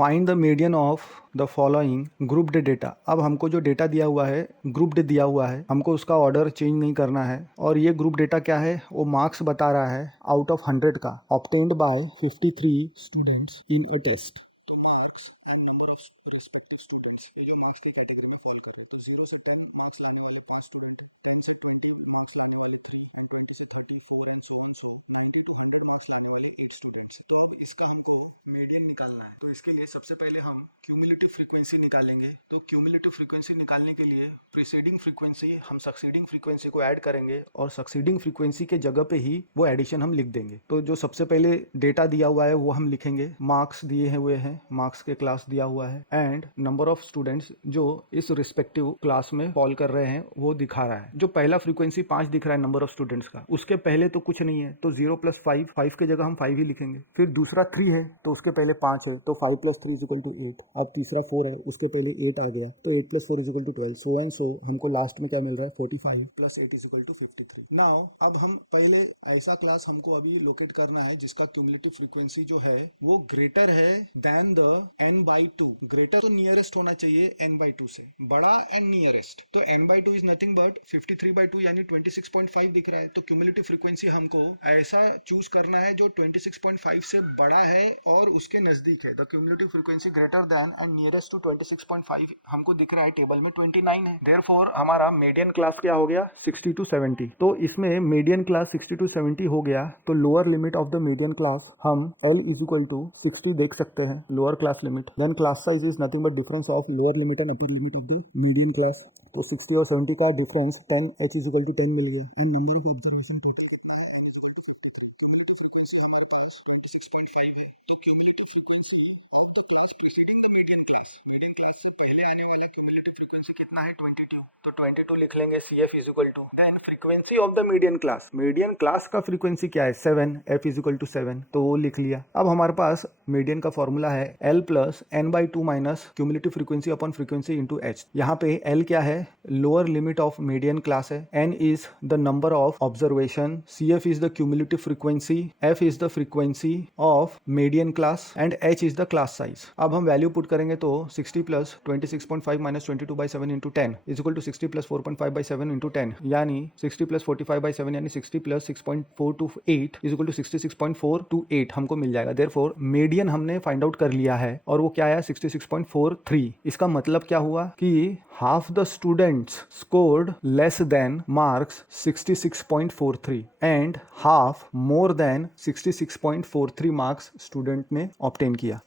Find the median of the following grouped data. अब हमको जो डेटा दिया हुआ है, ग्रुप्ड दिया हुआ है, हमको उसका ऑर्डर चेंज नहीं करना है। और ये ग्रुप डेटा क्या है, वो मार्क्स बता रहा है आउट ऑफ 100 का, obtained by 53 students in a test. तो marks and number of respective students, ये जो मार्क्स की कैटेगरी में फॉल कर रहे हैं। तो 0 से 10 मार्क्स लाने वाले 5 स्टूडेंट हैं, 10 से 20 मार्क्स लाने वाले 3 एंड 20 से 34 and so on, so 90 to 100 marks लाने वाले 8 स्टूडेंट्स हैं। तो अब इसका हमको मीडियन निकालना है। तो इसके लिए सबसे पहले हम क्यूमुलेटिव फ्रीक्वेंसी निकालेंगे। तो क्यूमुलेटिव फ्रीक्वेंसी निकालने के लिए प्रीसीडिंग फ्रीक्वेंसी हम सक्सीडिंग फ्रीक्वेंसी को ऐड करेंगे और सक्सीडिंग फ्रीक्वेंसी के जगह पे ही वो एडिशन हम लिख देंगे। तो जो सबसे पहले डेटा दिया हुआ है वो हम लिखेंगे, मार्क्स दिए हुए हैं, मार्क्स के क्लास दिया हुआ है एंड नंबर ऑफ स्टूडेंट्स जो इस रिस्पेक्टिव क्लास में फॉल कर रहे हैं वो दिखा रहा है। जो पहला फ्रीक्वेंसी 5 दिख रहा है नंबर ऑफ स्टूडेंट्स का, उसके पहले तो कुछ नहीं है, तो 0 + 5, 5 के जगह हम 5 ही लिखेंगे। फिर दूसरा 3 है तो उसके पहले 5 है, तो 5 + 3 = 8। अब तीसरा 4 है, उसके पहले 8 आ गया, तो 8 + 4 = 12, सो एंड सो। हमको लास्ट में क्या मिल रहा है, 45 + 8 = 53। नाउ अब हम पहले ऐसा क्लास हमको अभी लोकेट करना है जिसका क्यूमुलेटिव फ्रीक्वेंसी जो है वो ग्रेटर है देन द n/2। ग्रेटर तो नियरेस्ट होना चाहिए n/2 से, बड़ा एंड नियरेस्ट। तो n/2 इज नथिंग बट 53/2 यानी 26.5 दिख रहा है। तो क्यूमुलेटिव फ्रीक्वेंसी हमको ऐसा चूज करना है जो 26.5 से बड़ा है और उसके नजदीक है। The cumulative frequency greater than and nearest to 26.5 हमको दिख रहा है टेबल में 29 है। देयरफॉर हमारा मीडियन क्लास क्या हो गया, 60 to 70। तो इसमें मीडियन क्लास 60 to 70 हो गया। तो lower limit of the median class हम L = 60 देख सकते हैं, lower class limit. Then class size is nothing but difference of lower limit and upper limit of the median class. तो 60 और 70 का डिफरेंस 10, H = 10 मिल गया। And number of observation total कितना है, N = 53। क्यूमुलेटिव फ्रीक्वेंसी हमारे पास 26.5 है। तो cumulative frequency of the class preceding the median class, median class से पहले आने वाला क्यूमुलेटिव फ्रीक्वेंसी कितना है, 22। तो 22 लिख लेंगे, CF = then frequency of the median class का फ्रीक्वेंसी क्या है, 7, F = 7, तो वो लिख लिया। अब हमारे पास मीडियन का फॉर्मूला है L + n/2 - cumulative frequency upon frequency into H। यहाँ पे L क्या है, lower limit of median class है, N is the number of observation, CF is the cumulative frequency, F is the frequency of median class and H is the class size. अब हम value put करेंगे तो 60 + 26.5 - 22/7 × 10 = 60 + 4.5/7 × 10, यानी 60 + 45/7 यानी 60 + 6.428 = 66.428 हमको मिल जाएगा। Therefore median हमने फाइंड आउट कर लिया है और वो क्या आया, 66.43। इसका मतलब क्या हुआ कि half the students scored less than marks 66.43 and half more than 66.43 marks student ने obtain किया।